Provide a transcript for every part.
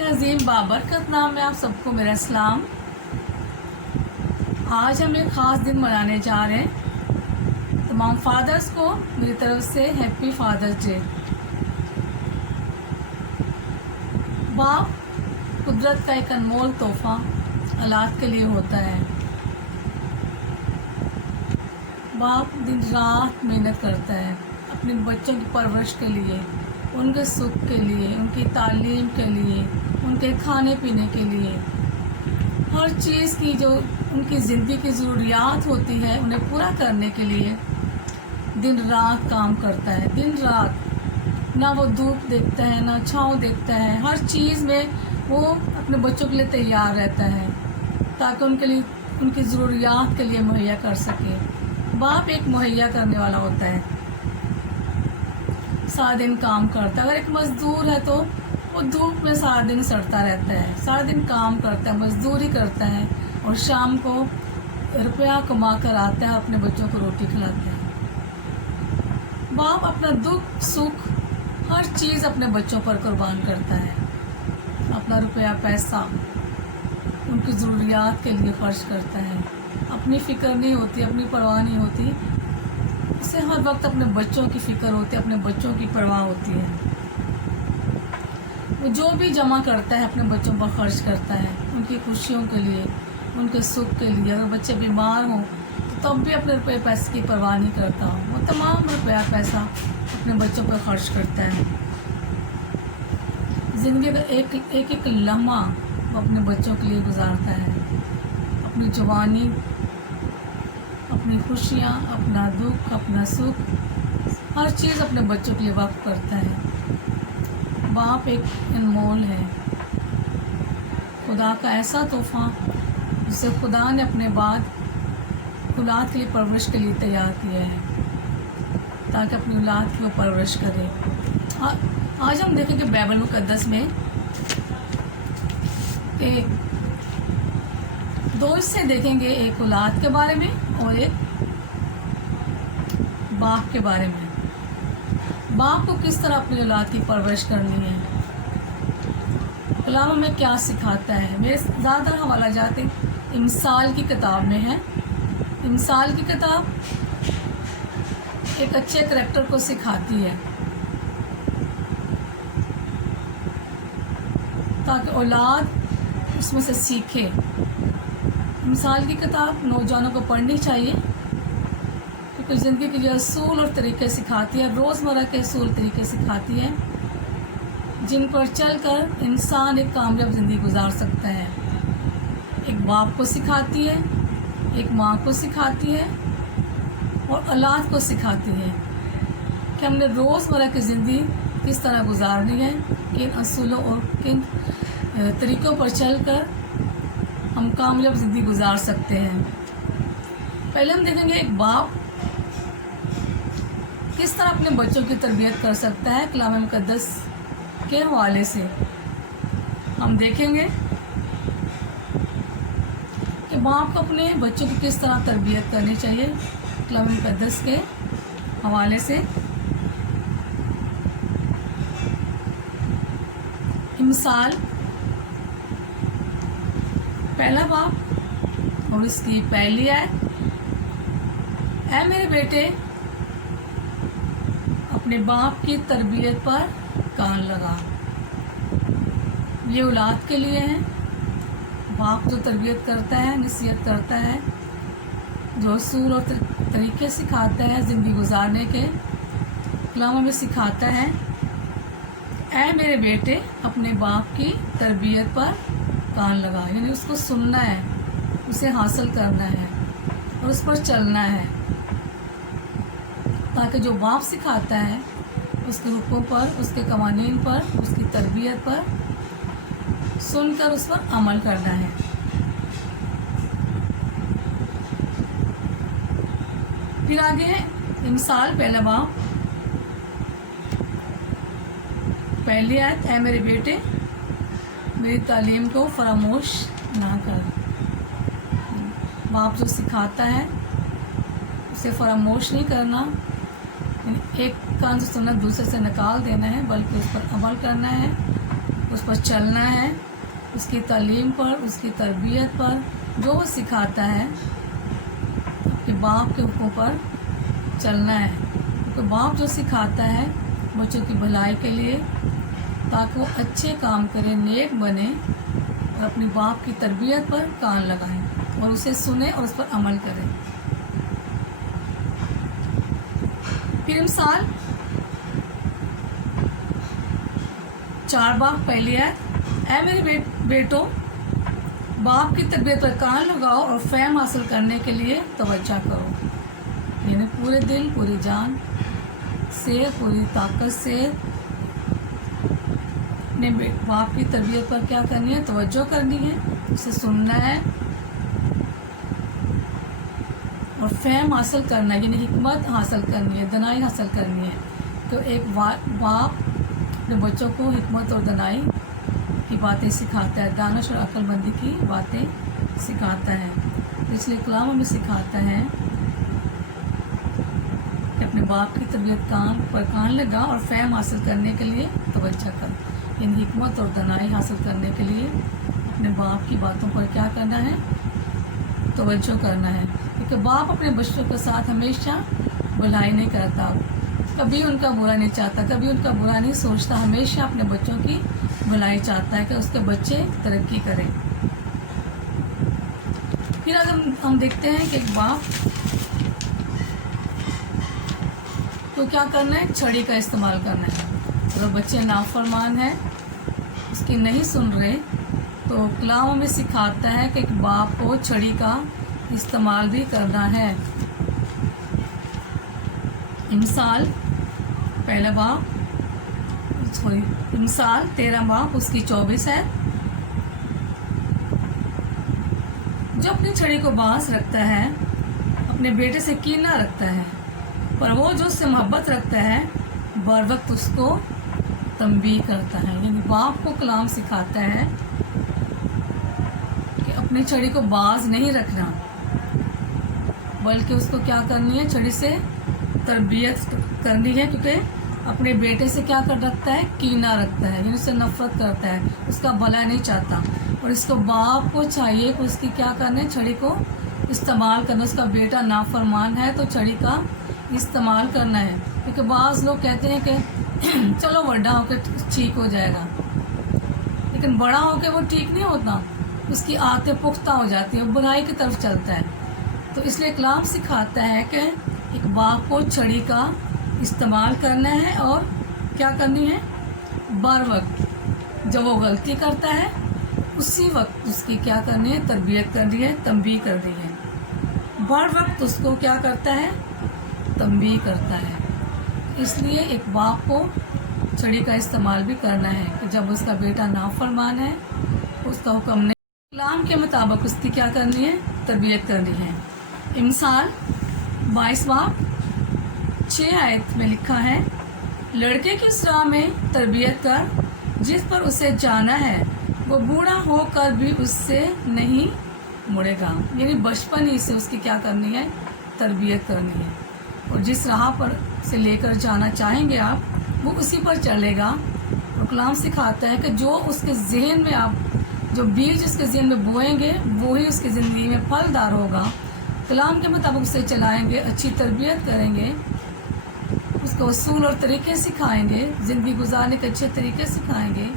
के अजीम बाबरकत नाम में आप सबको मेरा सलाम। आज हम एक ख़ास दिन मनाने जा रहे हैं। तमाम फादर्स को मेरी तरफ से हैप्पी फादर्स डे। बाप कुदरत का एक अनमोल तोहफा औलाद के लिए होता है। बाप दिन रात मेहनत करता है अपने बच्चों की परवरिश के लिए, उनके सुख के लिए, उनकी तालीम के लिए, उनके खाने पीने के लिए, हर चीज़ की जो उनकी ज़िंदगी की ज़रूरियात होती है उन्हें पूरा करने के लिए दिन रात काम करता है। दिन रात ना वो धूप देखता है ना छाँव देखता है, हर चीज़ में वो अपने बच्चों के लिए तैयार रहता है ताकि उनके लिए उनकी ज़रूरियात के लिए मुहैया कर सके। बाप एक मुहैया करने वाला होता है, सारा दिन काम करता है। अगर एक मज़दूर है तो वो धूप में सारा दिन सड़ता रहता है, सारा दिन काम करता है, मजदूरी करता है और शाम को रुपया कमा कर आता है, अपने बच्चों को रोटी खिलाता है। बाप अपना दुख सुख हर चीज़ अपने बच्चों पर कुर्बान करता है। अपना रुपया पैसा उनकी ज़रूरियात के लिए खर्च करता है। अपनी फ़िक्र नहीं होती, अपनी परवाह नहीं होती, उसे हर वक्त अपने बच्चों की फ़िक्र होती है, अपने बच्चों की परवाह होती है। वो जो भी जमा करता है अपने बच्चों पर खर्च करता है, उनकी खुशियों के लिए, उनके सुख के लिए। अगर बच्चे बीमार हों तो तब भी अपने रुपये पैसे की परवाह नहीं करता हो, वो तमाम रुपया पैसा अपने बच्चों पर खर्च करता है। ज़िंदगी का एक एक लम्हा वो अपने बच्चों के लिए गुजारता है। अपनी जवानी, अपनी खुशियाँ, अपना दुख, अपना सुख, हर चीज़ अपने बच्चों के लिए वक्फ करता है। बाप एक अनमोल है, खुदा का ऐसा तोहफा जिसे खुदा ने अपने बाद औलाद के लिए परवरिश के लिए तैयार किया है ताकि अपनी औलाद की वो परवरिश करे। आज हम देखेंगे बाइबल मुक़द्दस में कि दो हिस्से देखेंगे, एक औलाद के बारे में और एक बाप के बारे में। बाप को किस तरह अपनी औलाद की परवरिश करनी है, कलाम हमें क्या सिखाता है। मेरे ज़्यादा हवाला जाते इमसाल की किताब में है। इमसाल की किताब एक अच्छे करैक्टर को सिखाती है ताकि औलाद उसमें से सीखे। मिसाल की किताब नौजवानों को पढ़नी चाहिए क्योंकि ज़िंदगी के जो असूल और तरीके सिखाती है, रोज़मर्रा के असूल तरीके सिखाती है जिन पर चलकर इंसान एक कामयाब ज़िंदगी गुजार सकता है। एक बाप को सिखाती है, एक माँ को सिखाती है और औलाद को सिखाती है कि हमने रोज़मर्रा की ज़िंदगी किस तरह गुजारनी है, किन असूलों और किन तरीक़ों पर चलकर हम कामयाब ज़िंदगी गुजार सकते हैं। पहले हम देखेंगे एक बाप किस तरह अपने बच्चों की तरबियत कर सकता है। कलाम मुक़द्दस के हवाले से हम देखेंगे कि बाप को अपने बच्चों की किस तरह तरबियत करनी चाहिए। कलाम मुक़द्दस के हवाले से मिसाल पहला बाप और इसकी पहली आयत, ऐ मेरे बेटे अपने बाप की तरबियत पर कान लगा। ये औलाद के लिए है। बाप जो तरबियत करता है, नसीहत करता है, जो असूल और तरीके सिखाता है ज़िंदगी गुजारने के, कलाम हमें सिखाता है ऐ मेरे बेटे अपने बाप की तरबियत पर कान लगा, यानी उसको सुनना है, उसे हासिल करना है और उस पर चलना है ताकि जो बाप सिखाता है उसके हुक्म पर, उसके कवानीन पर, उसकी तरबियत पर सुनकर उस पर अमल करना है। फिर आगे है मिसाल पहला बाप पहली आयत, ऐ मेरे बेटे मेरी तालीम को फरामोश ना कर। बाप जो सिखाता है उसे फरामोश नहीं करना, एक कान से सुनना दूसरे से निकाल देना है, बल्कि उस पर अमल करना है उस पर चलना है, उसकी तालीम पर, उसकी तरबियत पर जो वो सिखाता है, कि बाप के हुक्म पर चलना है। क्योंकि बाप जो सिखाता है बच्चों की भलाई के लिए, ताकि वो अच्छे काम करें, नेक बने और अपनी बाप की तरबियत पर कान लगाएं और उसे सुने और उस पर अमल करें। फिर मिसाल 4 बाप पहली है, ऐ मेरे बेटो, बाप की तरबियत पर कान लगाओ और फ़हम हासिल करने के लिए तवज्जो करो। यानी पूरे दिल, पूरी जान से, पूरी ताकत से अपने बाप की तरबियत पर क्या करनी है, तवज्जो करनी है, उसे सुनना है और फ़हम हासिल करना है, यानी हिकमत हासिल करनी है, दनाई हासिल करनी है। तो एक बाप अपने बच्चों को हिकमत और दनाई की बातें सिखाता है, दानिश और अक्लमंदी की बातें सिखाता है। इसलिए कलाम हमें सिखाता है कि अपने बाप की तरबियत पर कान लगा और फ़हम हासिल करने के लिए तवज्जो कर, इन हिकमत और दनाई हासिल करने के लिए अपने बाप की बातों पर क्या करना है, तवज्जो करना है। क्योंकि बाप अपने बच्चों के साथ हमेशा भलाई नहीं करता, कभी उनका बुरा नहीं चाहता, कभी उनका बुरा नहीं सोचता, हमेशा अपने बच्चों की भलाई चाहता है कि उसके बच्चे तरक्की करें। फिर अगर हम देखते हैं कि एक बाप तो क्या करना है, छड़ी का इस्तेमाल करना है। अगर बच्चे नाफरमान हैं, उसकी नहीं सुन रहे, तो कलाम हमें सिखाता है कि एक बाप को छड़ी का इस्तेमाल भी करना है। इमसाल पहला बाप, सॉरी, इमसाल 13 बाप उसकी 24 है। जो अपनी छड़ी को बांस रखता है, अपने बेटे से कीना रखता है, पर वो जो उससे मोहब्बत रखता है बर वक्त उसको तंबीह करता है। यानी बाप को कलाम सिखाता है कि अपनी छड़ी को बाज नहीं रखना, बल्कि उसको क्या करनी है, छड़ी से तरबियत करनी है। क्योंकि अपने बेटे से क्या कर रखता है, कीना रखता है, यानी उससे नफरत करता है, उसका भला नहीं चाहता। और इसको बाप को चाहिए कि उसकी क्या करना है, छड़ी को इस्तेमाल करना। उसका बेटा नाफरमान है तो छड़ी का इस्तेमाल करना है। क्योंकि बाज़ लोग कहते हैं कि चलो बड़ा होकर ठीक हो जाएगा, लेकिन बड़ा होकर वो ठीक नहीं होता, उसकी आदतें पुख्ता हो जाती है, बुराई की तरफ चलता है। तो इसलिए कलाम सिखाता है कि एक बाप को छड़ी का इस्तेमाल करना है और क्या करनी है, बर वक्त जब वो गलती करता है उसी वक्त उसकी क्या करनी है, तरबियत करनी है, तंबीह करनी है। बर वक्त उसको क्या करता है, तंबीह करता है। इसलिए एक बाप को छड़ी का इस्तेमाल भी करना है कि जब उसका बेटा नाफरमान है, उसका हुक्म नहीं, कलाम के मुताबिक उसकी क्या करनी है, तरबियत करनी है। इमसाल 22 बाप 6 आयत में लिखा है, लड़के की उस राह में तरबियत कर जिस पर उसे जाना है, वो बूढ़ा होकर भी उससे नहीं मुड़ेगा। यानी बचपन ही से उसकी क्या करनी है, तरबियत करनी है। और जिस राह पर से लेकर जाना चाहेंगे आप, वो उसी पर चलेगा। और कलाम सिखाता है कि जो उसके जहन में आप, जो बीज उसके जहन में बोएंगे वो ही उसकी ज़िंदगी में फलदार होगा। कलाम के मुताबिक उसे चलाएंगे, अच्छी तरबियत करेंगे, उसको उसूल और तरीके सिखाएंगे, ज़िंदगी गुजारने के अच्छे तरीके सिखाएंगे,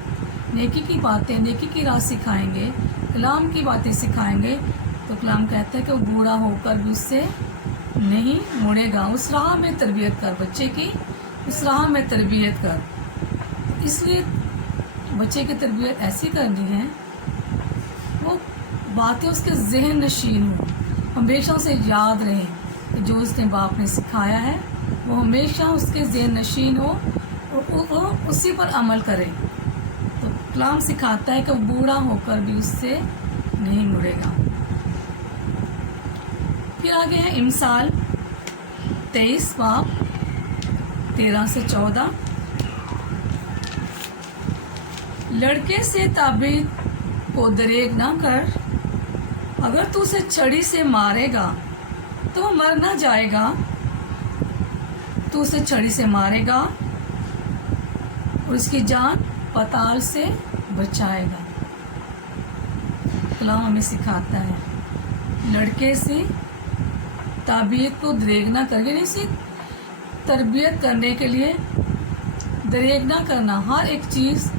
नेकी की बातें, नेकी की राह सिखाएंगे, कलाम की बातें सिखाएंगे, तो कलाम कहता है कि वो बूढ़ा होकर भी उससे नहीं मुड़ेगा। उस राह में तरबियत कर, बच्चे की उस राह में तरबियत कर। इसलिए बच्चे की तरबियत ऐसी करनी है वो बातें उसके जहन नशीन हो, हमेशा उसे याद रहे कि जो उसने बाप ने सिखाया है वो हमेशा उसके जहन नशीन हो और वो उसी पर अमल करे। तो कलाम सिखाता है कि वो बूढ़ा होकर भी उससे नहीं मुड़ेगा। फिर आगे है इमसाल 23 बाप 13 से 14, लड़के से ताबीद को दरेग ना कर, अगर तू उसे छड़ी से मारेगा तो मर ना जाएगा। तू उसे छड़ी से मारेगा और उसकी जान पताल से बचाएगा। कलाम हमें सिखाता है लड़के से ताबीयत को दरेग ना करके, इसी तरबियत करने के लिए दरेग ना करना, हर एक चीज़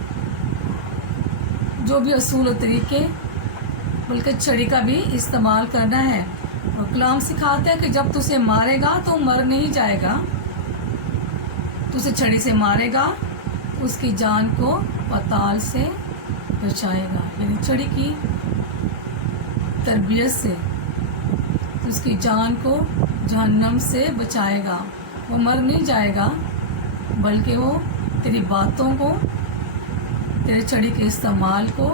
जो भी असूल और तरीके, बल्कि छड़ी का भी इस्तेमाल करना है। और कलाम सिखाता है कि जब तू उसे मारेगा तो मर नहीं जाएगा, तू उसे छड़ी से मारेगा उसकी जान को पाताल से बचाएगा, यानी छड़ी की तरबियत से उसकी जान को जहन्नम से बचाएगा। वो मर नहीं जाएगा, बल्कि वो तेरी बातों को, तेरे छड़ी के इस्तेमाल को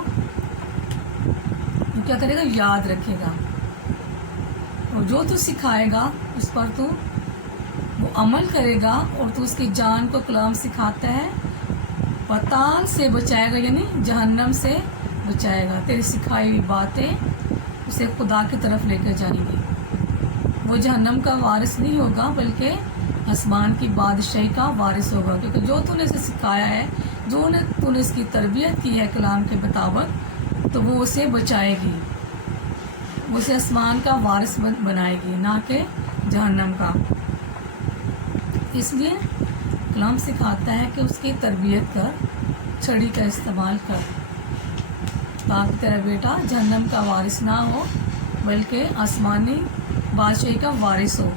क्या करेगा, याद रखेगा। और जो तू सिखाएगा उस पर तू वो अमल करेगा, और तू उसकी जान को, कलाम सिखाता है, पाताल से बचाएगा, यानी जहन्नम से बचाएगा। तेरी सिखाई हुई बातें उसे खुदा की तरफ लेकर जाएंगी। वो जहन्नम का वारिस नहीं होगा, बल्कि आसमान की बादशाही का वारिस होगा, क्योंकि जो तूने इसे सिखाया है, जो तूने इसकी तरबियत की है कलाम के मुताबिक, तो वो उसे बचाएगी, वो उसे आसमान का वारिस बनाएगी, ना कि जहन्नम का। इसलिए कलाम सिखाता है कि उसकी तरबियत कर, छड़ी का इस्तेमाल कर, ताकि तेरा बेटा जहन्नम का वारिस ना हो, बल्कि आसमानी बादशाही का वारिस हो।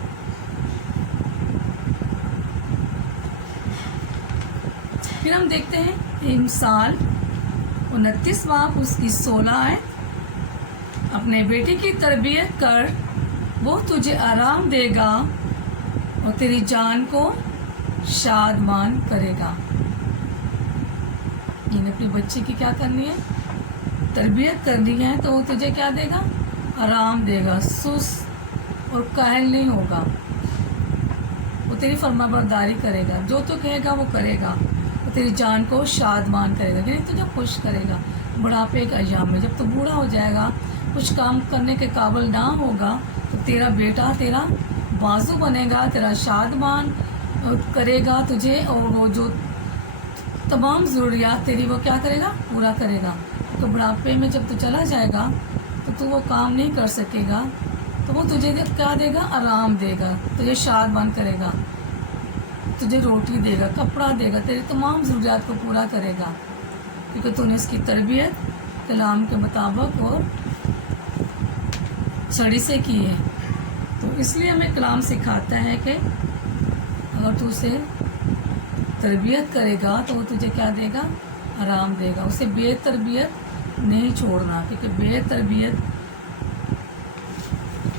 फिर हम देखते हैं इमसाल 29 बाब उसकी 16 है, अपने बेटे की तरबियत कर, वो तुझे आराम देगा और तेरी जान को शादमान करेगा। यानी अपने बच्चे की क्या करनी है, तरबियत करनी है, तो वो तुझे क्या देगा, आराम देगा, सुस्त और काहिल नहीं होगा। वो तेरी फरमाबरदारी करेगा, जो तू कहेगा वो करेगा, वो तेरी जान को शादमान करेगा, यानी तुझे खुश करेगा। बुढ़ापे के अय्याम में जब तू बूढ़ा हो जाएगा, कुछ काम करने के काबिल ना होगा, तो तेरा बेटा तेरा बाजू बनेगा, तेरा शादमान करेगा तुझे, और वो जो तमाम ज़रूरियात तेरी वो क्या करेगा, पूरा करेगा। तो बुढ़ापे में जब तू चला जाएगा तो तू वो काम नहीं कर सकेगा, तो वो तुझे क्या देगा, आराम देगा, तुझे शादमान करेगा, तुझे रोटी देगा, कपड़ा देगा, तेरी तमाम ज़रूरियात को पूरा करेगा, क्योंकि तूने इसकी तरबियत कलाम के मुताबिक और छड़ी से की है। तो इसलिए हमें कलाम सिखाता है कि अगर तू उसे तरबियत करेगा तो वो तुझे क्या देगा, आराम देगा। उसे बेतरबियत नहीं छोड़ना, क्योंकि बेतरबियत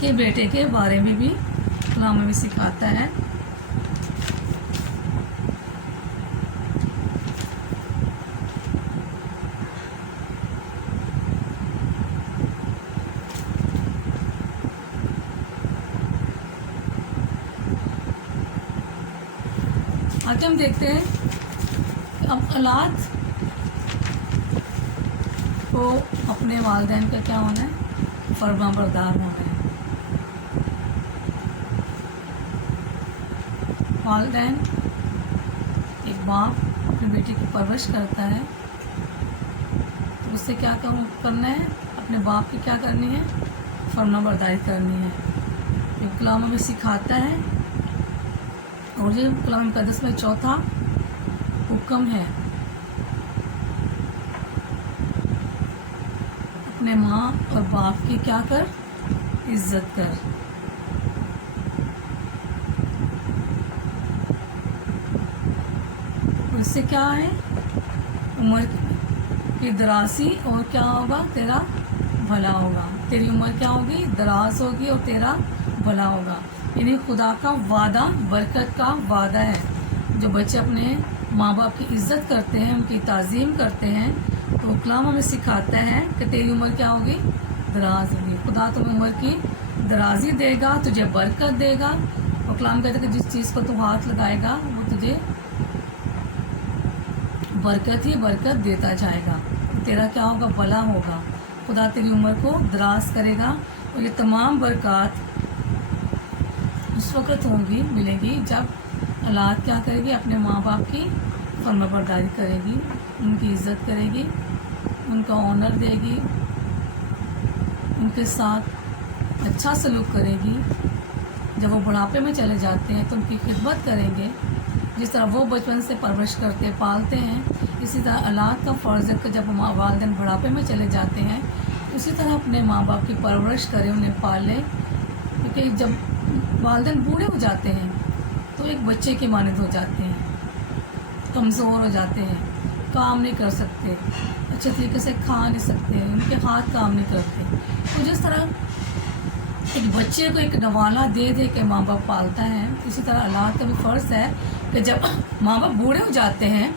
के बेटे के बारे में भी कलाम हमें सिखाता है। आगे हम देखते हैं अब औलाद को अपने वालिदैन का क्या होना है, फरमाबरदार होना है। वालिदैन, एक बाप अपने बेटे की परवरिश करता है, तो उससे क्या करना है, अपने बाप की क्या करनी है, फरमाबरदारी करनी है। ये कलाम हमें सिखाता है, और ये कलाम मुक़द्दस में चौथा हुक्म है, अपने माँ और बाप की क्या कर, इज्जत कर। उससे क्या है, उम्र की दराज़ी, और क्या होगा, तेरा भला होगा। तेरी उम्र क्या होगी, दराज होगी, और तेरा भला होगा। यानी खुदा का वादा बरकत का वादा है। जो बच्चे अपने माँ बाप की इज्जत करते हैं, उनकी ताज़ीम करते हैं, तो कलाम हमें सिखाता है कि तेरी उम्र क्या होगी, दराज होगी। खुदा तुम्हें उम्र की दराजी देगा, तुझे बरकत देगा। और कलाम कहता है कि जिस चीज़ पर तू हाथ लगाएगा वो तुझे बरकत ही बरकत देता जाएगा। तेरा क्या होगा, भला होगा। खुदा तेरी उम्र को दराज करेगा, और ये तमाम बरकत उस वक़्त होंगी, मिलेंगी, जब औलाद क्या करेगी, अपने माँ बाप की फरमाबरदारी करेगी, उनकी इज़्ज़त करेगी, उनका ऑनर देगी, उनके साथ अच्छा सलूक करेगी। जब वो बुढ़ापे में चले जाते हैं तो उनकी खिदमत करेंगे। जिस तरह वो बचपन से परवरिश करते पालते हैं, इसी तरह औलाद का फ़र्ज़ है कि जब वालिदैन बुढ़ापे में चले जाते हैं उसी तरह अपने माँ बाप की परवरिश करें, उन्हें पालें। क्योंकि जब वालिदैन बूढ़े हो जाते हैं तो एक बच्चे की मानद हो जाते हैं, कमज़ोर हो जाते हैं, काम नहीं कर सकते, अच्छे तरीके से खा नहीं सकते, उनके हाथ काम नहीं करते। तो जिस तरह एक बच्चे को एक नवाला दे दे के माँ बाप पालता है, इसी तरह औलाद का भी फ़र्ज़ है कि जब माँ बाप बूढ़े हो जाते हैं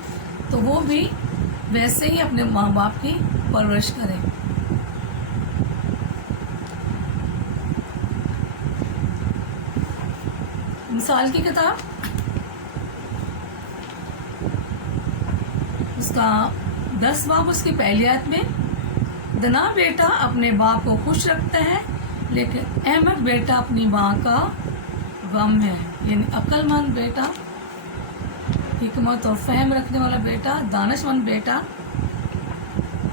तो वो भी वैसे ही अपने माँ बाप की परवरिश करें। मिसाल की किताब उसका 10 बाब उसकी पहली आयत में, दना बेटा अपने बाप को खुश रखता है लेकिन अहमद बेटा अपनी माँ का गम है। यानी अक्लमंद बेटा, हिकमत और फहम रखने वाला बेटा, दानिशमंद बेटा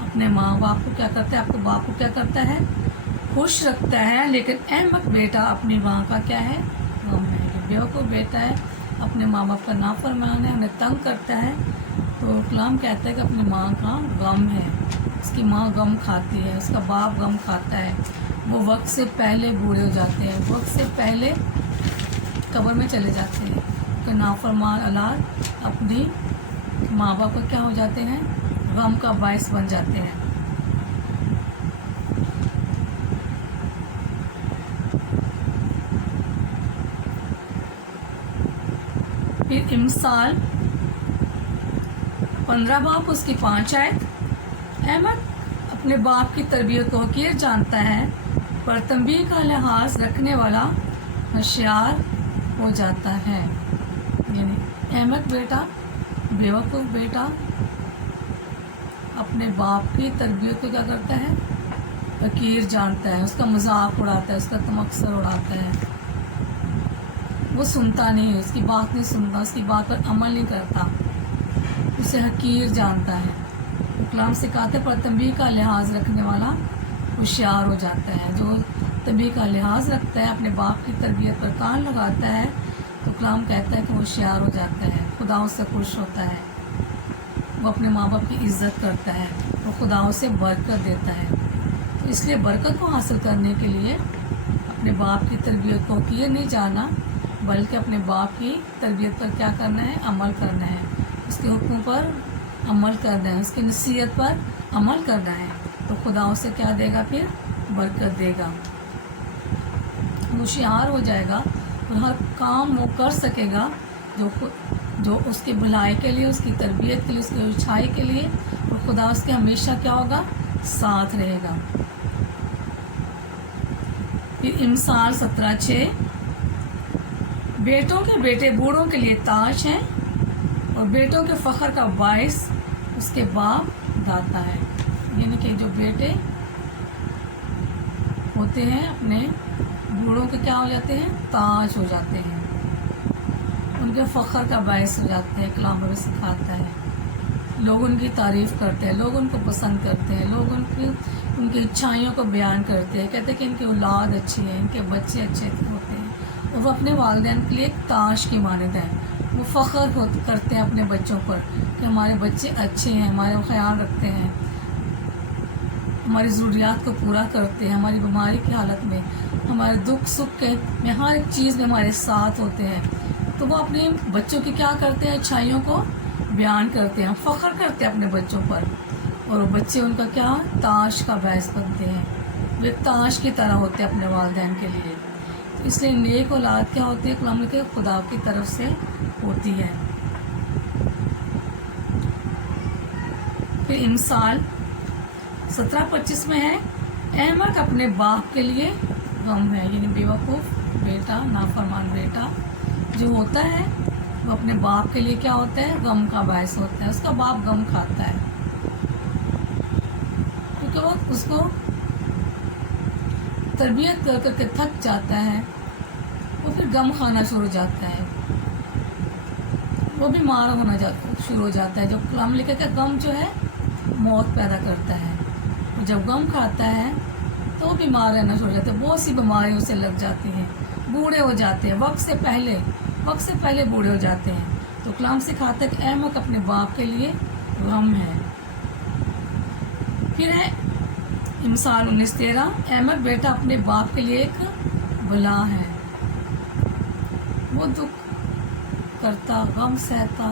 अपने माँ बाप को क्या करता है, आपके बाप को क्या करता है, खुश रखता है। लेकिन अहमद बेटा अपनी माँ का क्या है, गम है। बेवकूफ़ बेटा है, अपने माँ बाप का नाफरमान है, उन्हें तंग करता है, तो कलाम कहता है कि अपनी माँ का गम है। उसकी माँ गम खाती है, उसका बाप गम खाता है। वो वक्त से पहले बूढ़े हो जाते हैं, वक्त से पहले कब्र में चले जाते हैं। तो नाफरमान औलाद अपनी माँ बाप को क्या हो जाते हैं, गम का बायस बन जाते हैं। फिर इमसाल 15 बाप उसकी 5 आयत, अहमद अपने बाप की तरबियत को हकीर जानता है पर तंबीह का लिहाज रखने वाला होशियार हो जाता है। यानी अहमद बेटा, बेवकूफ़ बेटा अपने बाप की तरबियत को क्या करता है, हकीर जानता है, उसका मजाक उड़ाता है, उसका तमक्सर उड़ाता है। वो सुनता नहीं है, उसकी बात नहीं सुनता, उसकी बात पर अमल नहीं करता, उसे हकीर जानता है। कलाम सिखाते पर तंबीह का लिहाज रखने वाला होशियार हो जाता है। जो तंबीह का लिहाज रखता है, अपने बाप की तरबियत पर कान लगाता है, तो कलाम कहता है कि होशियार हो जाता है, खुदा उससे खुश होता है, वो अपने माँ बाप की इज़्ज़त करता है, वो खुदा उसे बरकत देता है। तो इसलिए बरकत को हासिल करने के लिए अपने बाप की तरबियत को हकीर नहीं जाना, बल्कि अपने बाप की तरबियत पर क्या करना है, अमल करना है, उसके हुक्म पर अमल करना है, उसकी नसीहत पर अमल करना है। तो खुदा उसे क्या देगा, फिर बरकत देगा, होशियार हो जाएगा और हर काम वो कर सकेगा जो उसकी भलाई के लिए, उसकी तरबियत के लिए, उसकी अच्छाई के लिए, और खुदा उसके हमेशा क्या होगा, साथ रहेगा। फिर इमसाल 17:6, बेटों के बेटे बूढ़ों के लिए ताज हैं और बेटों के फ़ख्र का बायस उसके बाप दाता है। यानी कि जो बेटे होते हैं अपने बूढ़ों के क्या हो जाते हैं, ताज हो जाते हैं, उनके फ़ख्र का बायस हो जाते हैं। कलाम में सिखाता है, लोग उनकी तारीफ़ करते हैं, लोग उनको पसंद करते हैं, लोग उनकी अच्छाइयों को बयान करते हैं, कहते हैं कि इनकी औलाद अच्छी है, इनके बच्चे अच्छे होते हैं, और वो अपने वालिदैन के लिए ताश की मानद है। वो फ़ख्र करते हैं अपने बच्चों पर कि हमारे बच्चे अच्छे हैं, हमारे ख्याल रखते हैं, हमारी ज़रूरियात को पूरा करते हैं, हमारी बीमारी की हालत में, हमारे दुख सुख के में, हर एक चीज़ में हमारे साथ होते हैं। तो वो अपने बच्चों की क्या करते हैं, अच्छाइयों को बयान करते हैं, फ़ख्र करते हैं अपने बच्चों पर, और वो बच्चे उनका क्या, ताश का बायस बनते हैं, वे ताश की तरह होते हैं अपने वालिदैन के लिए। तो इसलिए नेक औलाद क्या होती है, कलाम के खुदा की तरफ से होती है। फिर इमसाल 17:25 में है, अहमद अपने बाप के लिए गम है। यानी बेवकूफ़ बेटा, नाफरमान बेटा जो होता है वो अपने बाप के लिए क्या होता है, गम का बायस होता है, उसका बाप गम खाता है, क्योंकि वो उसको तरबियत कर करके थक जाता है, वो फिर गम खाना शुरू हो जाता है, वो बीमार होना शुरू हो जाता है। जो कलाम लिखा कि गम जो है मौत पैदा करता है। जब गम खाता है तो बीमार रहना छोड़ जाते हैं, बहुत सी बीमारियों से लग जाती हैं, बूढ़े हो जाते हैं, वक्त से पहले बूढ़े हो जाते हैं। तो कलाम सिखाता है कि अहमक अपने बाप के लिए गम है। फिर है मिसाल 19:13, अहमक बेटा अपने बाप के लिए एक बला है। वो दुख करता, गम सहता,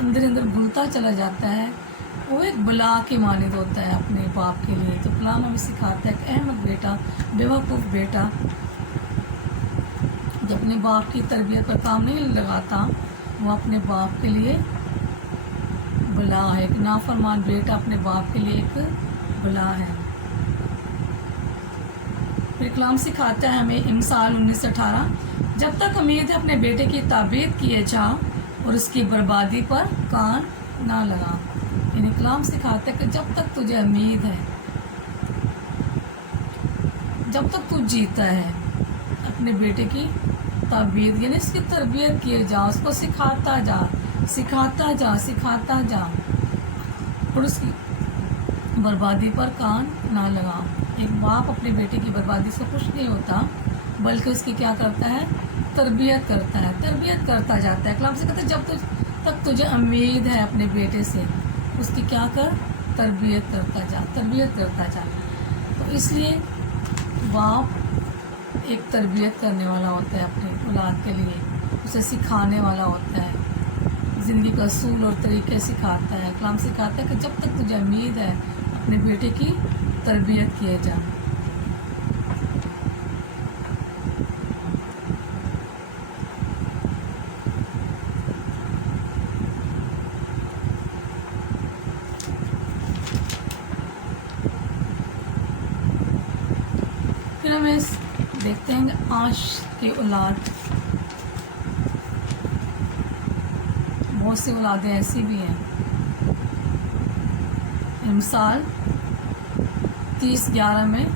अंदर घुलता चला जाता है, वो एक बला के मानिद होता है अपने बाप के लिए। तो कलाम हमें सिखाता है कि अहमक बेटा, बेवकूफ़ बेटा जो अपने बाप की तरबियत पर काम नहीं लगाता, वो अपने बाप के लिए बला है। एक नाफरमान बेटा अपने बाप के लिए एक बला है। फिर कलाम सिखाता है हमें मिसाल 19:18, जब तक उम्मीद है अपने बेटे की ताबीद किए जा और उसकी बर्बादी पर कान ना लगा। यानी कलाम सिखाता है कि जब तक तुझे उम्मीद है, जब तक तू जीता है, अपने बेटे की ताबीद यानी उसकी तरबियत किए जा, उसको सिखाता जा और उसकी बर्बादी पर कान ना लगा। एक बाप अपने बेटे की बर्बादी से खुश नहीं होता, बल्कि उसकी क्या करता है, तरबियत करता जाता है। कलाम से कहते हैं जब तक तुझे उम्मीद है अपने बेटे से, उसकी क्या कर, तरबियत करता जा। तो इसलिए बाप एक तरबियत करने वाला होता है अपने औलाद के लिए, उसे सिखाने वाला होता है, ज़िंदगी का असूल और तरीके सिखाता है। कलाम सिखाता है कि जब तक तुझे उम्मीद है अपने बेटे की तरबियत किए जा। फिर हमें देखते हैं कि आज की औलाद, बहुत सी औलादें ऐसी भी हैं। मिसाल 30:11 में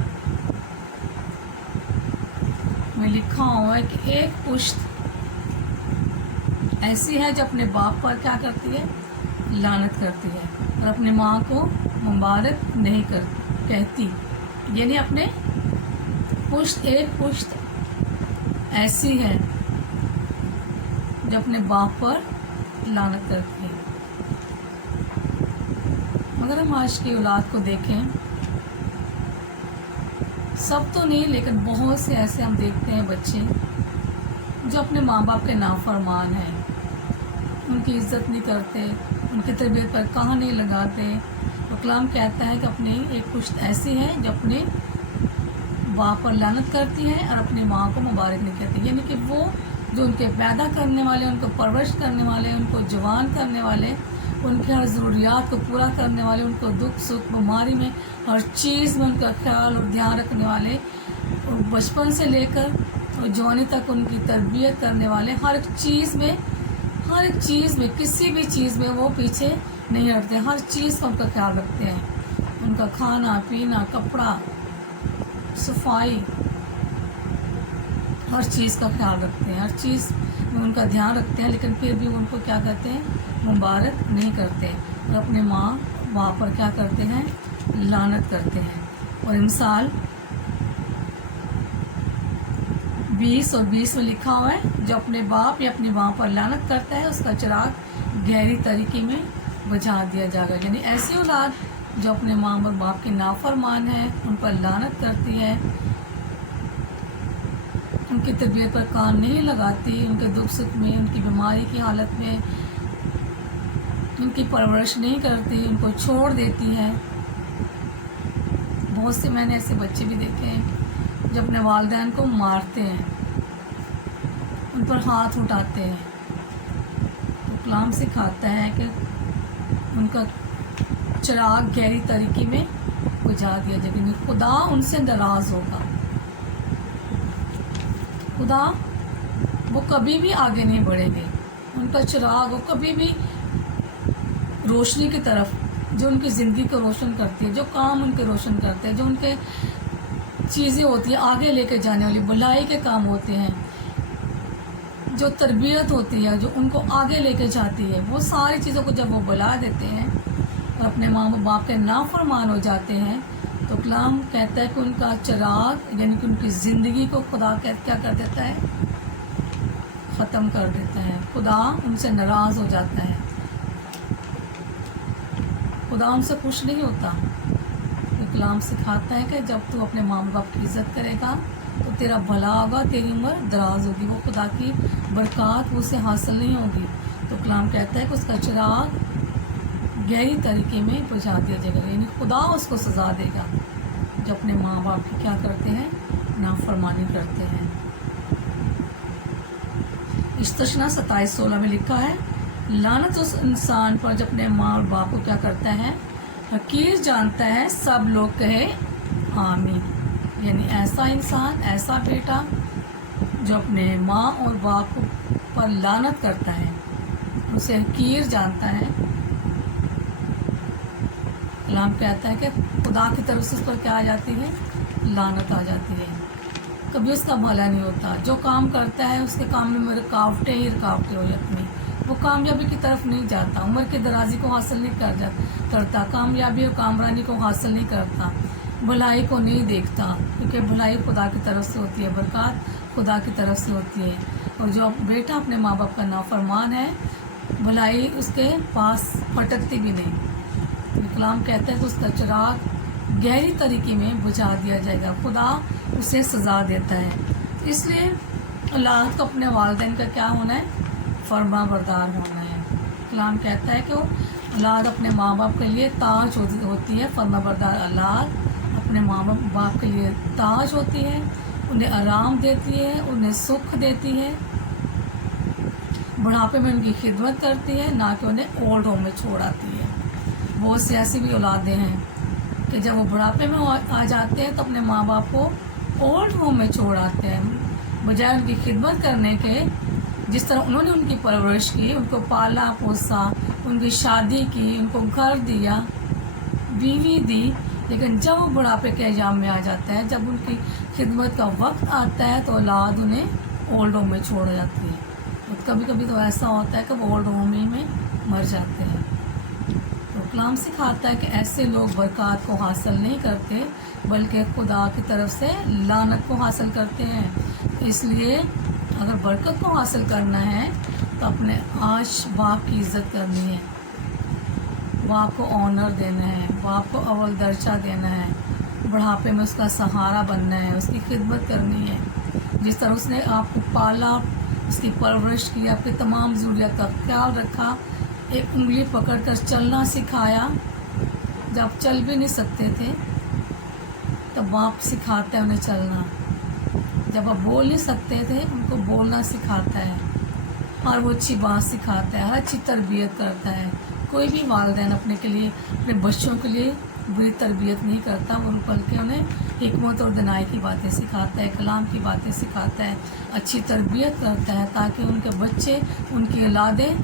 लिखा हुआ है कि एक पुश्त ऐसी है जो अपने बाप पर क्या करती है, लानत करती है और अपने माँ को मुबारक नहीं कहती। यानी अपने एक पुश्त ऐसी है जो अपने बाप पर लानत करती है। मगर हम आज की औलाद को देखें, सब तो नहीं लेकिन बहुत से ऐसे हम देखते हैं बच्चे जो अपने माँ बाप के नाफरमान हैं, उनकी इज्जत नहीं करते, उनकी तरबियत पर कान नहीं लगाते। तो कलाम कहता है कि अपनी एक पुश्त ऐसी है जो अपने बाप पर लानत करती है और अपनी माँ को मुबारक नहीं कहती। यानी कि वो जो उनके पैदा करने वाले, उनको परवरिश करने वाले, उनको जवान करने वाले, उनके हर ज़रूरियात को पूरा करने वाले, उनको दुख सुख बीमारी में हर चीज़ में उनका ख्याल और ध्यान रखने वाले, और बचपन से लेकर और जवानी तक उनकी तरबियत करने वाले, हर एक चीज़ में किसी भी चीज़ में वो पीछे नहीं हटते, हर चीज़ का उनका ख्याल रखते हैं। उनका खाना पीना, कपड़ा, सफाई, हर चीज़ का ख्याल रखते हैं, हर चीज़ में उनका ध्यान रखते हैं। लेकिन फिर भी उनको क्या करते हैं, मुबारक नहीं करते और अपने माँ बाप पर क्या करते हैं, लानत करते हैं। और मिसाल 20 और 20 में लिखा हुआ है, जो अपने बाप या अपनी माँ पर लानत करता है उसका चिराग गहरी तरीके में बुझा दिया जाएगा। यानी ऐसी औलाद जो अपने माँ और बाप के नाफरमान है, उन पर लानत करती है, उनकी तरबियत पर कान नहीं लगाती, उनके दुख सुख में, उनकी बीमारी की हालत में उनकी परवरिश नहीं करती, उनको छोड़ देती है। बहुत से मैंने ऐसे बच्चे भी देखे हैं जो अपने वालिदैन को मारते हैं, उन पर हाथ उठाते हैं। तो कलाम सिखाता है कि उनका चिराग गहरी तरीके में बुझा दिया जाएगा। खुदा उनसे नाराज़ होगा, खुदा वो कभी भी आगे नहीं बढ़ेंगे, उनका चिराग वो कभी भी रोशनी की तरफ, जो उनकी ज़िंदगी को रोशन करती है, जो काम उनके रोशन करते हैं, जो उनके चीज़ें होती हैं आगे लेके जाने वाली, भलाई के काम होते हैं, जो तरबियत होती है, जो उनको आगे लेके जाती है, वो सारी चीज़ों को जब वो बुला देते हैं और अपने माँ बाप के नाफरमान हो जाते हैं, तो कलाम कहता है कि उनका चिराग यानी कि उनकी ज़िंदगी को खुदा क्या कर देता है, ख़त्म कर देता है। खुदा उनसे नाराज़ हो जाता है, खुदा उनसे खुश नहीं होता। तो कलाम सिखाता है कि जब तू अपने माँ बाप की इज़्ज़त करेगा तो तेरा भला होगा, तेरी उम्र दराज होगी, वो खुदा की बरक़ात उसे हासिल नहीं होगी। तो कलाम कहता है कि उसका चिराग गहरी तरीके में बुझा दिया जाएगा, यानी खुदा उसको सज़ा देगा जो अपने माँ बाप की क्या करते हैं, नाफरमानी करते हैं। इस्तशना 27:16 में लिखा है, लानत उस इंसान पर जो अपने माँ और बाप को क्या करता है, हकीर जानता है। सब लोग कहे आमीन। यानी ऐसा इंसान, ऐसा बेटा जो अपने माँ और बाप पर लानत करता है, उसे हकीर जानता है। कलाम कहता है कि खुदा की तरफ से उस पर क्या आ जाती है, लानत आ जाती है। कभी उसका भला नहीं होता, जो काम करता है उसके काम में रुकावटें ही रुकावटें हो जाती हैं, वो कामयाबी की तरफ नहीं जाता, उम्र की दराजी को हासिल नहीं करता, कामयाबी और कामरानी को हासिल नहीं करता, भलाई को नहीं देखता, क्योंकि भलाई खुदा की तरफ से होती है, बरकत खुदा की तरफ से होती है। और जो बेटा अपने माँ बाप का नाफरमान है, भलाई उसके पास फटकती भी नहीं। तो कलाम कहता है कि उसका चिराग गहरी तरीके में बुझा दिया जाएगा, खुदा उसे सज़ा देता है। इसलिए औलाद को अपने वालिदैन का क्या होना है, फर्मा बरदार होना है। कलाम कहता है कि औलाद अपने माँ बाप के लिए ताज होती है। फर्मा बरदार औलाद अपने माँ बाप के लिए ताज होती है, उन्हें आराम देती है, उन्हें सुख देती है, बुढ़ापे में उनकी खिदमत करती है, ना कि उन्हें ओल्ड होम में छोड़ आती है। बहुत सी ऐसी भी औलादें हैं कि जब वो बुढ़ापे में आ जाते हैं तो अपने माँ बाप को ओल्ड होम में छोड़ आते हैं, बजाय उनकी खिदमत करने के। जिस तरह उन्होंने उनकी परवरिश की, उनको पाला पोसा, उनकी शादी की, उनको घर दिया, बीवी दी, लेकिन जब वो बुढ़ापे के एजाम में आ जाता है, जब उनकी खिदमत का वक्त आता है, तो औलाद उन्हें ओल्ड होम में छोड़ जाती है। तो कभी कभी तो ऐसा होता है कि वो ओल्ड होम ही में मर जाते हैं। तो कलाम सिखाता है कि ऐसे लोग बरकत को हासिल नहीं करते, बल्कि खुदा की तरफ से लानत को हासिल करते हैं। इसलिए अगर बरकत को हासिल करना है तो अपने आज बाप की इज़्ज़त करनी है, बाप को ऑनर देना है, बाप को अव्वल दर्जा देना है, बुढ़ापे में उसका सहारा बनना है, उसकी खिदमत करनी है। जिस तरह उसने आपको पाला, उसकी परवरिश की, आपकी तमाम ज़रूरियात का ख्याल रखा, एक उंगली पकड़कर चलना सिखाया, जब चल भी नहीं सकते थे तब बाप सिखाता है उन्हें चलना, जब आप बोल नहीं सकते थे उनको बोलना सिखाता है, और वो अच्छी बात सिखाता है, हर अच्छी तरबियत करता है। कोई भी वालिदैन अपने के लिए, अपने बच्चों के लिए बुरी तरबियत नहीं करता, वो बल्कि उन्हें हिकमत और दनाई की बातें सिखाता है, कलाम की बातें सिखाता है, अच्छी तरबियत करता है, ताकि उनके बच्चे, उनकी औलादें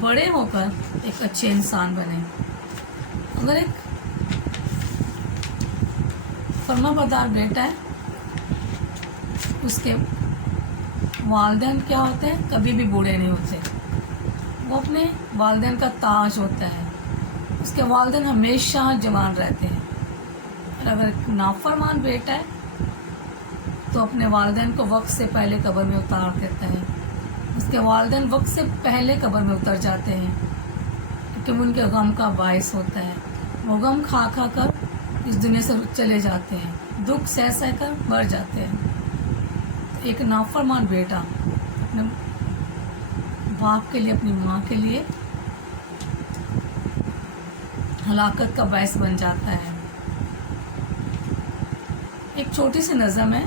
बड़े होकर एक अच्छे इंसान बने। अगर एक फर्माबरदार बेटा है, उसके वालिदैन क्या होते हैं, कभी भी बूढ़े नहीं होते, वो अपने वालिदैन का ताज होता है, उसके वालिदैन हमेशा जवान रहते हैं। और अगर एक नाफरमान बेटा है तो अपने वालिदैन को वक्त से पहले कब्र में उतार देता है, उसके वालिदैन वक्त से पहले कब्र में उतर जाते हैं, क्योंकि वो उनके गम का बायस होता है। वो गम खा खा कर इस दुनिया से चले जाते हैं, दुख सह सह कर मर जाते हैं। एक नाफरमान बेटा अपने बाप के लिए, अपनी माँ के लिए हलाकत का बायस बन जाता है। एक छोटी सी नज़म है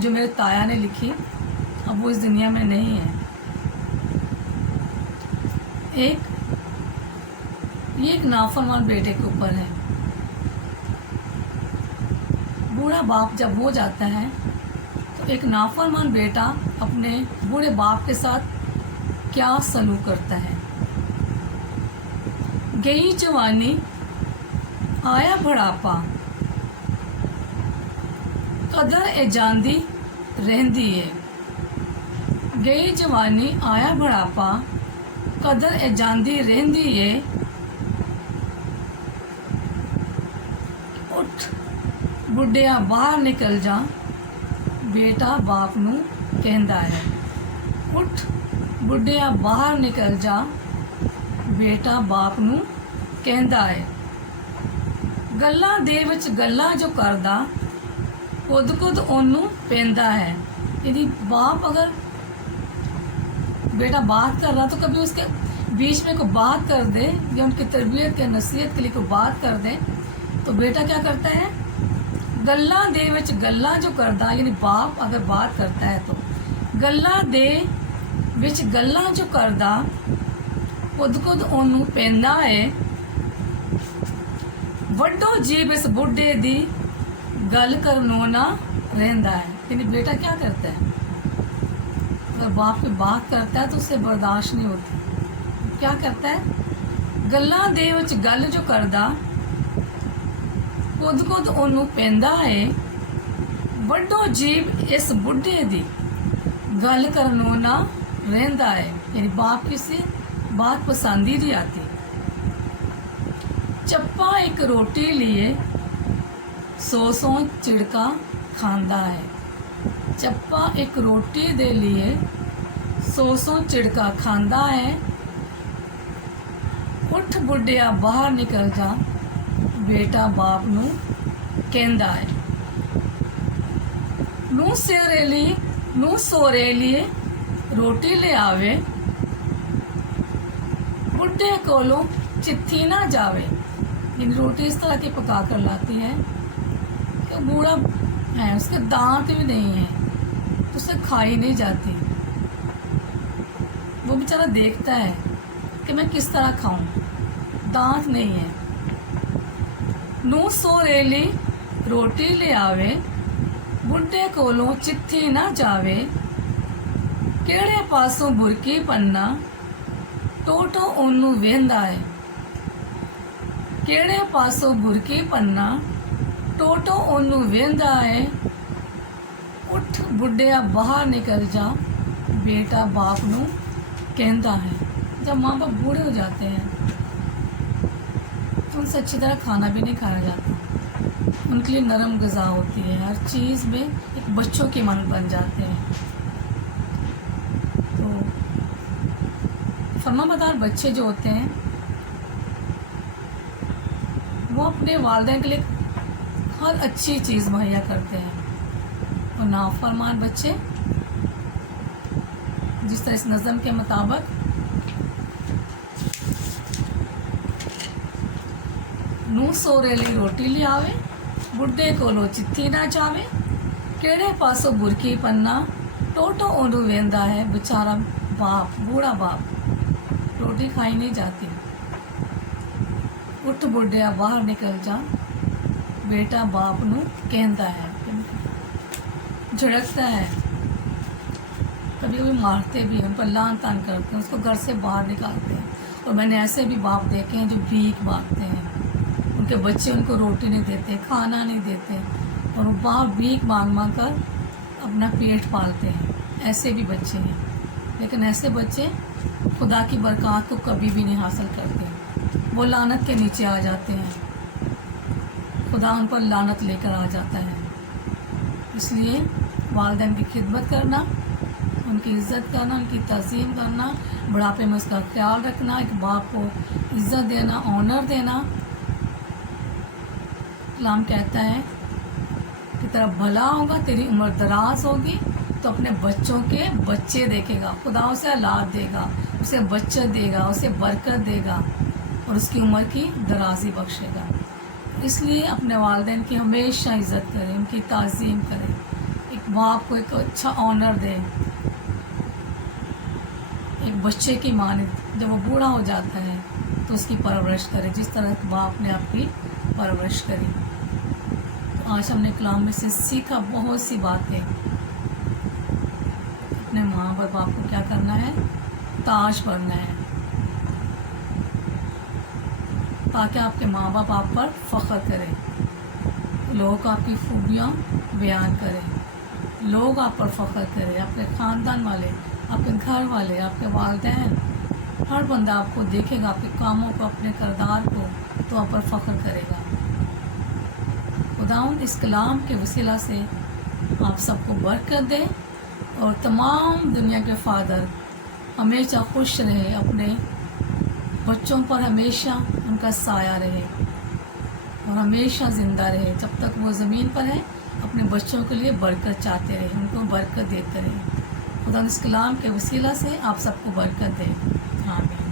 जो मेरे ताया ने लिखी, अब वो इस दुनिया में नहीं है। ये एक नाफरमान बेटे के ऊपर है। बूढ़ा बाप जब हो जाता है तो एक नाफरमान बेटा अपने बूढ़े बाप के साथ क्या सलूक करता है। गई जवानी आया बुढ़ापा, कदर ए जांदी रहंदी है। गई जवानी आया बुढ़ापा, कदर ए जांदी रहंदी है। ਉੱਠ ਬੁੱਢਿਆ ਬਾਹਰ ਨਿਕਲ ਜਾ, ਬੇਟਾ ਬਾਪ ਨੂੰ ਕਹਿੰਦਾ ਹੈ। ਉੱਠ ਬੁੱਢਿਆ ਬਾਹਰ ਨਿਕਲ ਜਾ, ਬੇਟਾ ਬਾਪ ਨੂੰ ਕਹਿੰਦਾ ਹੈ। ਗੱਲਾਂ ਦੇ ਵਿੱਚ ਗੱਲਾਂ ਜੋ ਕਰਦਾ, खुद ओनू पेंदा है। यदि बाप अगर बेटा बात कर रहा तो कभी उसके बीच में कोई बात कर दे या उनकी तरबियत या नसीहत के लिए कोई बात कर दे तो बेटा क्या करता है, गल्ला दे विच गल्ला जो करदा, यानी बाप अगर बात करता है तो गल्ला दे विच गल्ला जो करदा, खुद ओनू पेंदा है। वड्डो जीव इस बुढ़े दी गल करनों ना रहंदा है। यानी बेटा क्या करता है, अगर बाप की बात करता है तो उससे बर्दाश्त नहीं होती। क्या करता है, गल्लां दे विच गल जो करदा, खुद ओनू पेंदा है। वड्डो जीव इस बुढ़े दी गल करनों ना रहंदा है। यानी बाप की से बात पसंद ही नहीं आती। चप्पा एक रोटी लिए सौ चिड़का खांदा है। चप्पा एक रोटी दे लिए सौ चिड़का खांदा है। उठ बुढ़िया बाहर निकल जा, बेटा बाप नू कहंदा है। नू सोरेली रोटी ले आवे, बुढ़े कोलों चिट्ठी ना जावे। इन रोटी इस तरह की पका कर लाती है कि बूढ़ा है, उसके दांत भी नहीं है तो उसे खाई नहीं जाती। वो बेचारा देखता है कि मैं किस तरह खाऊं, दांत नहीं है। नू सोरेली रोटी ले आवे, बुढ़े कोलों चिट्ठी ना जावे। केड़े पासों बुरकी पन्ना, टोटो ओनू वेंदा है। केड़े पासों बुरकी पन्ना, टोटो ओनू वेंदा है। उठ बुढ़िया बाहर निकल जा, बेटा बाप नू कहंदा है। जब माँ बाप बूढ़े हो जाते हैं तो उनसे अच्छी तरह खाना भी नहीं खाया जाता। उनके लिए नरम ग़िज़ा होती है, हर चीज़ में एक बच्चों के मन बन जाते हैं। तो फर्माबरदार बच्चे जो होते हैं वो अपने वालिदैन के लिए हर अच्छी चीज़ मुहैया करते हैं। और नाफरमान बच्चे जिस तरह इस नज़म के मुताबिक नू सोरेली रोटी ले आवे, बुढ़े कोलों चिट्ठी ना जावे। केड़े पासों बुरकी पन्ना, टोटो ओनू वेंदा है। बेचारा बाप, बूढ़ा बाप, रोटी खाई नहीं जाती। उठ बुढ़िया बाहर निकल जा, बेटा बाप नू कहंदा है। झड़कता है, कभी कभी मारते भी हैं, पर लान तान करते हैं, उसको घर से बाहर निकालते हैं। और मैंने ऐसे भी बाप देखे हैं जो भीख मांगते हैं, उनके बच्चे उनको रोटी नहीं देते, खाना नहीं देते, और वो बाप भीख मांग मांग कर अपना पेट पालते हैं। ऐसे भी बच्चे हैं, लेकिन ऐसे बच्चे खुदा की बरकत को कभी भी नहीं हासिल करते। वो लानत के नीचे आ जाते हैं, खुदा उन पर लानत लेकर आ जाता है। इसलिए वालिदैन की खिदमत करना, उनकी इज़्ज़त करना, उनकी तज़ीम करना, बुढ़ापे में उसका ख्याल रखना, एक बाप को इज़्ज़त देना, ऑनर देना। कलाम कहता है कि तेरा भला होगा, तेरी उम्र दराज होगी तो अपने बच्चों के बच्चे देखेगा। खुदा उसे औलाद देगा, उसे बच्चे देगा, उसे बरकत देगा और उसकी उम्र की दराजी बख्शेगा। इसलिए अपने वालिदैन की हमेशा इज़्ज़त करें, उनकी ताज़ीम करें, एक बाप को एक अच्छा ऑनर दें। एक बच्चे की माने जब वो बूढ़ा हो जाता है तो उसकी परवरिश करें जिस तरह बाप ने आपकी परवरिश करी। तो आज हमने कलाम में से सीखा बहुत सी बातें। अपने माँ बाप को क्या करना है, ताज पढ़ना है, ताकि आपके माँ बाप आप पर फ़ख्र करें, लोग आपकी खूबियाँ बयान करें, लोग आप पर फ़ख्र करें, आपके ख़ानदान वाले, आपके घर वाले, आपके वालिदैन, हर बंदा आपको देखेगा, आपके कामों को, अपने किरदार को, तो आप पर फ़ख्र करेगा। खुदावंद इस कलाम के वसीला से आप सबको बरकत दे और तमाम दुनिया के फादर हमेशा खुश रहे, अपने बच्चों पर हमेशा उनका साया रहे और हमेशा ज़िंदा रहे। जब तक वो ज़मीन पर है अपने बच्चों के लिए बरकत चाहते रहे, उनको बरकत देते रहे। खुदा इस कलाम के वसीला से आप सबको बरकत दे। आमीन।